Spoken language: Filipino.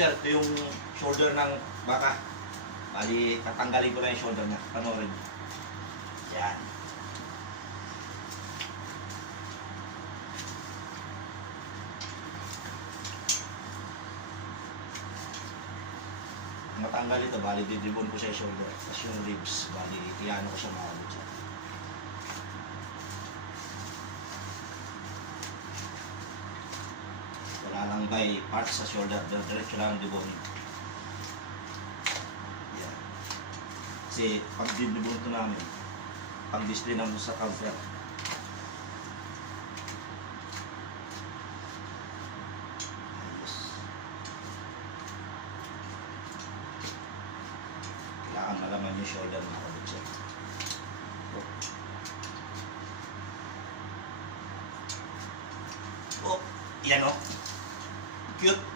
Sir, ito yung shoulder ng baka. Bali, tatanggalin ko na yung shoulder niya. Panoorin. Yan. Matanggal ito, bali didibon ko sa shoulder. Tapos yung ribs, bali iano ko sa maabot siya. Wala lang by parts sa shoulder, diretso lang ang dibon. Yan. Kasi pag didibon ito namin, pang display naman sa counter. Malaman yung shoulder na kabit siya. Oh, yan o. Cute.